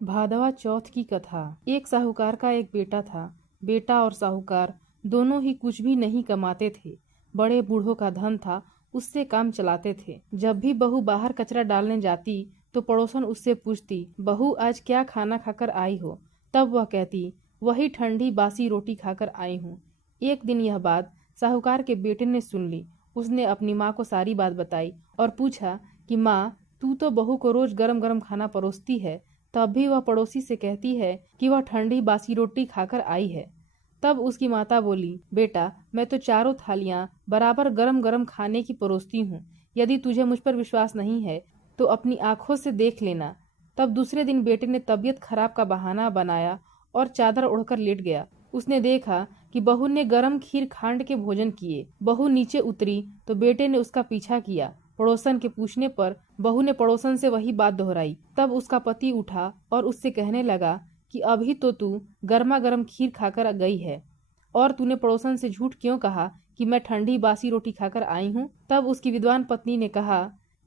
भादवा चौथ की कथा। एक साहूकार का एक बेटा था। बेटा और साहूकार दोनों ही कुछ भी नहीं कमाते थे। बड़े बूढ़ों का धन था, उससे काम चलाते थे। जब भी बहू बाहर कचरा डालने जाती तो पड़ोसन उससे पूछती, बहू आज क्या खाना खाकर आई हो? तब वह कहती, वही ठंडी बासी रोटी खाकर आई हूँ। एक दिन यह बात साहूकार के बेटे ने सुन ली। उसने अपनी माँ को सारी बात बताई और पूछा कि माँ, तू तो बहू को रोज गरम गरम खाना परोसती है, तब भी वह पड़ोसी से कहती है कि वह ठंडी बासी रोटी खाकर आई है। तब उसकी माता बोली, बेटा मैं तो चारों थालियां बराबर गरम गरम खाने की परोसती हूँ। यदि तुझे मुझ पर विश्वास नहीं है तो अपनी आंखों से देख लेना। तब दूसरे दिन बेटे ने तबीयत खराब का बहाना बनाया और चादर ओढ़कर लेट गया। उसने देखा कि बहू ने गरम खीर खांड के भोजन किए। बहू नीचे उतरी तो बेटे ने उसका पीछा किया। पड़ोसन के पूछने पर बहू ने पड़ोसन से वही बात दोहराई। तब उसका पति उठा और उससे कहने लगा कि अभी तो तू गर्मा गर्म खीर खाकर गई है और तूने पड़ोसन से झूठ क्यों कहा कि मैं ठंडी बासी रोटी खाकर आई हूँ? तब उसकी विद्वान पत्नी ने कहा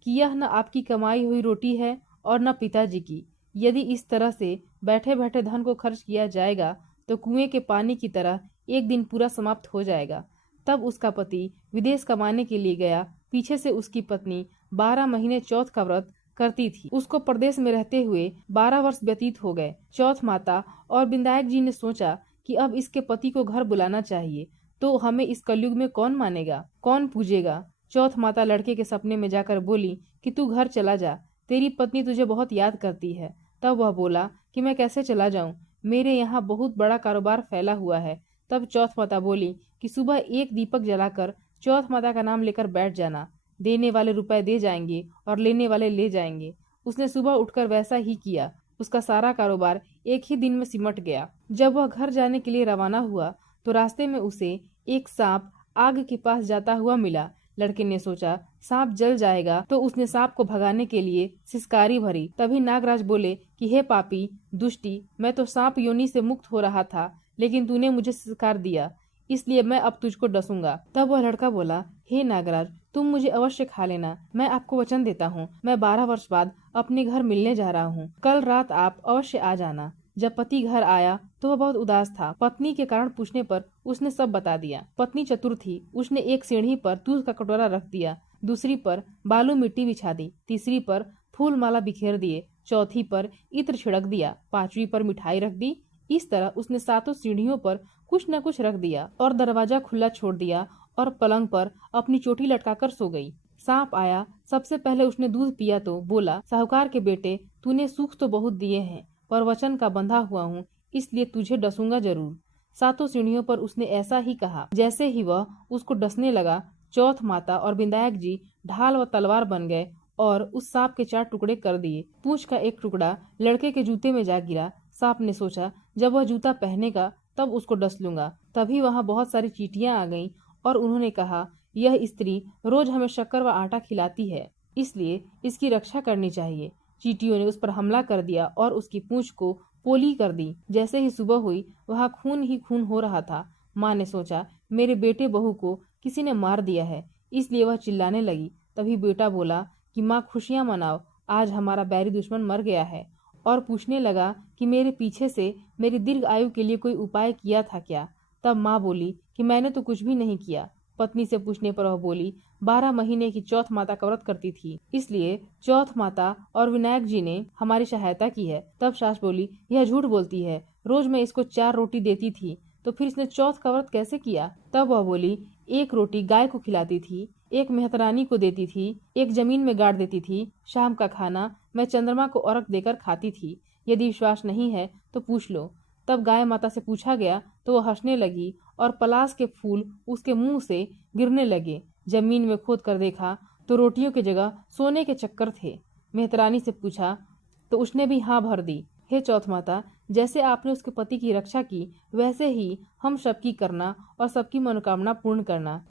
कि यह न आपकी कमाई हुई रोटी है और न पिताजी की। यदि इस तरह से बैठे बैठे धन को खर्च किया जाएगा तो कुएं के पानी की तरह एक दिन पूरा समाप्त हो जाएगा। तब उसका पति विदेश कमाने के लिए गया। पीछे से उसकी पत्नी 12 महीने चौथ का व्रत करती थी। उसको प्रदेश में रहते हुए 12 वर्ष व्यतीत हो गए। चौथ माता और विनायक जी ने सोचा कि अब इसके पति को घर बुलाना चाहिए, तो हमें इस कलयुग में कौन मानेगा, कौन पूजेगा। चौथ माता लड़के के सपने में जाकर बोली कि तू घर चला जा, तेरी पत्नी तुझे बहुत याद करती है। तब वह बोला कि मैं कैसे चला जाऊं, मेरे यहाँ बहुत बड़ा कारोबार फैला हुआ है। तब चौथ माता बोली कि सुबह एक दीपक जलाकर चौथ माता का नाम लेकर बैठ जाना, देने वाले रुपए दे जाएंगे और लेने वाले ले जाएंगे। उसने सुबह उठकर वैसा ही किया। उसका सारा कारोबार एक ही दिन में सिमट गया। जब वह घर जाने के लिए रवाना हुआ तो रास्ते में उसे एक सांप आग के पास जाता हुआ मिला। लड़के ने सोचा सांप जल जाएगा, तो उसने सांप को भगाने के लिए सिसकारी भरी। तभी नागराज बोले कि हे पापी दुष्टी, मैं तो सांप योनि से मुक्त हो रहा था, लेकिन तूने मुझे सिसकार दिया, इसलिए मैं अब तुझको डसूंगा। तब वह लड़का बोला, हे नागराज, तुम मुझे अवश्य खा लेना। मैं आपको वचन देता हूँ, मैं 12 वर्ष बाद अपने घर मिलने जा रहा हूँ। कल रात आप अवश्य आ जाना। जब पति घर आया तो वह बहुत उदास था। पत्नी के कारण पूछने पर उसने सब बता दिया। पत्नी चतुर थी। उसने एक सीढ़ी पर दूध का कटोरा रख दिया, दूसरी पर बालू मिट्टी बिछा दी, तीसरी पर फूल माला बिखेर दिए, चौथी पर इत्र छिड़क दिया, पांचवी पर मिठाई रख दी। इस तरह उसने सातों सीढ़ियों पर कुछ न कुछ रख दिया और दरवाजा खुला छोड़ दिया और पलंग पर अपनी चोटी लटकाकर सो गई। सांप आया। सबसे पहले उसने दूध पिया तो बोला, साहूकार के बेटे, तूने सुख तो बहुत दिए हैं, पर वचन का बंधा हुआ हूँ, इसलिए तुझे डसूंगा जरूर। सातों सीढ़ियों पर उसने ऐसा ही कहा। जैसे ही वह उसको डसने लगा, चौथ माता और विनायक जी ढाल व तलवार बन गए और उस सांप के 4 टुकड़े कर दिए। पूंछ का एक टुकड़ा लड़के के जूते में जा गिरा। सांप ने सोचा जब वह जूता पहनेगा तब उसको डस लूंगा। तभी वहाँ बहुत सारी चींटियां आ गईं और उन्होंने कहा, यह स्त्री रोज हमें शक्कर व आटा खिलाती है, इसलिए इसकी रक्षा करनी चाहिए। चींटियों ने उस पर हमला कर दिया और उसकी पूंछ को पोली कर दी। जैसे ही सुबह हुई वहाँ खून ही खून हो रहा था। माँ ने सोचा मेरे बेटे बहू को किसी ने मार दिया है, इसलिए वह चिल्लाने लगी। तभी बेटा बोला कि माँ खुशियाँ मनाओ, आज हमारा बैरी दुश्मन मर गया है, और पूछने लगा कि मेरे पीछे से मेरी दीर्घ आयु के लिए कोई उपाय किया था क्या? तब माँ बोली कि मैंने तो कुछ भी नहीं किया। पत्नी से पूछने पर वह बोली 12 महीने की चौथ माता का व्रत करती थी, इसलिए चौथ माता और विनायक जी ने हमारी सहायता की है। तब सास बोली, यह झूठ बोलती है, रोज मैं इसको 4 रोटी देती थी, तो फिर इसने चौथ का व्रत कैसे किया? तब वह बोली, एक रोटी गाय को खिलाती थी, एक मेहतरानी को देती थी, एक जमीन में गाड़ देती थी, शाम का खाना मैं चंद्रमा को अर्घ देकर खाती थी। यदि विश्वास नहीं है तो पूछ लो। तब गाय माता से पूछा गया तो वह हंसने लगी और पलाश के फूल उसके मुंह से गिरने लगे। जमीन में खोद कर देखा तो रोटियों की जगह सोने के चक्कर थे। मेहतरानी से पूछा तो उसने भी हाँ भर दी। हे चौथ माता, जैसे आपने उसके पति की रक्षा की, वैसे ही हम सबकी करना और सबकी मनोकामना पूर्ण करना।